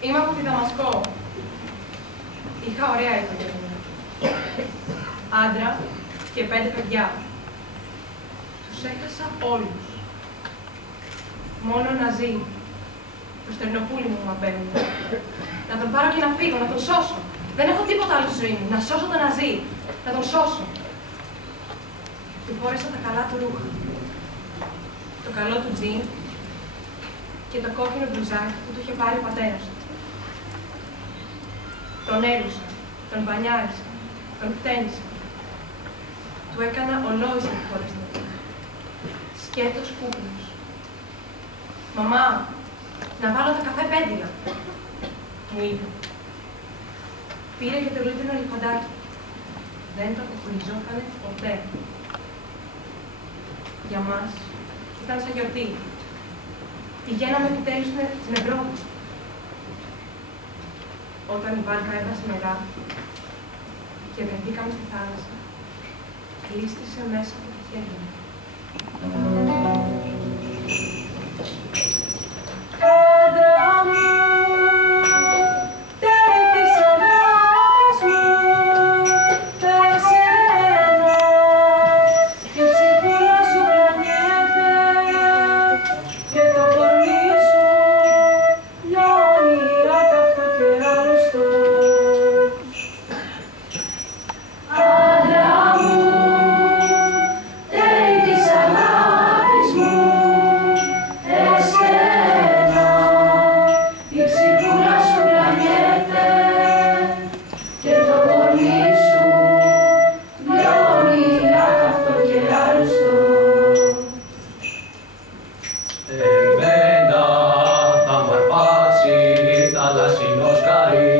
Είμαι από τη Δαμασκό. Είχα ωραία οικογένεια. Άντρα και 5 παιδιά. Τους έχασα όλους. Μόνο να ζει. Το στερνοπούλι μου απέμεινε. Να τον πάρω και να φύγω, να τον σώσω. Δεν έχω τίποτα άλλο στη ζωή μου. Να σώσω τον Ναζί. Να τον σώσω. Του φόρεσα τα καλά του ρούχα. Το καλό του τζιν και το κόκκινο μπλουζάκι που του είχε πάρει ο πατέρας του. Τον έλουσα, τον μπανιάρισα, τον χτένισα. Του έκανα ολόιζη χωρίς να πει. Σκέτος κούκλος. «Μαμά, να βάλω τα καφέ πέντιλα», μου είπε. Πήρε και το λίτρινο λιχοντάκι. Δεν το αποχωριζόταν ποτέ. Για μας ήταν σαν γιορτή. Πηγαίναμε επιτέλους στην Ευρώπη. Όταν η βάρκα έβρασε νερά και βρεθήκαμε στη θάλασσα, γλίστρισε μέσα από το χέρι μου. Άντρα μου, τέλη της αγάπης μου, εσένα, η ψυχούλα σου πλανιέται και το κορμί σου λιώνει άκαυτο και άρρωστο. Άντρα μου, τέλη της αγάπης μου, εσένα, η ψυχούλα σου πλανιέται και το κορμί σου λιώνει άκαυτο και άρρωστο. Εμένα θα μ' αρπάξει θαλασσινό σκαρί.